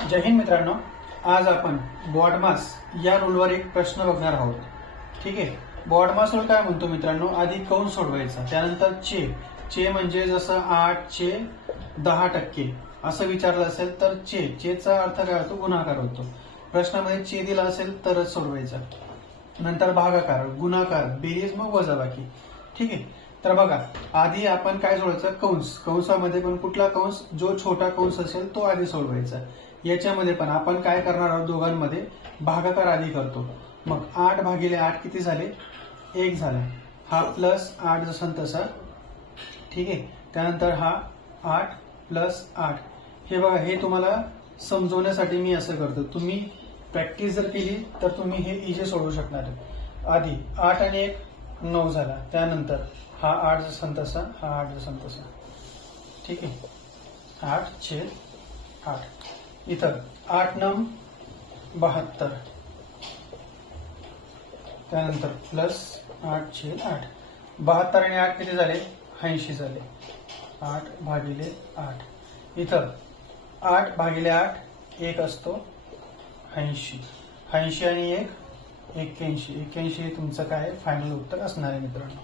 जय हिंद मित्रांनो, आज आपण बॉडमास या रूलवर एक प्रश्न बघणार आहोत. ठीक आहे. बॉडमास रूल काय म्हणतो मित्रांनो, आधी कंस सोडवायचा, त्यानंतर चे म्हणजे जसं 8/10% असं विचारलं असेल तर चेचा अर्थ काय होतो, गुणाकार होतो. प्रश्नामध्ये चे दिला असेल तरच सोडवायचा. नंतर भागाकार, गुणाकार, बेरीज, मग वजाबाकी. ठीक आहे. तर बघा, आधी आपण काय सोडवायचं, कंसामध्ये पण कुठला कंस, जो छोटा कंस असेल तो आधी सोडवायचा. याच्यामध्ये पण आपण काय करणार आहोत, दोघांमध्ये भागाकार आधी करतो. मग 8/8 किती झाले, 1 झाला. हा प्लस 8 जसा तसा. ठीक आहे. त्यानंतर हा 8+8. हे बघा, हे तुम्हाला समजवण्यासाठी मी असं करतो. तुम्ही प्रॅक्टिस जर केली तर तुम्ही हे इझी सोडवू शकणार आहे. आधी 8 आणि 1 9 झाला. त्यानंतर हा 8 जसा तसा, हा 8 जसा तसा. ठीक आहे. 8/8. इथं 8×9 72. त्यानंतर प्लस 8/8. 72 आणि 8 किती झाले, 80 झाले. 8/8. इथं 8/8 1 असतो 80. 80 आणि 1 81. 81 हे तुमचं काय फायनल उत्तर असणार आहे मित्रांनो.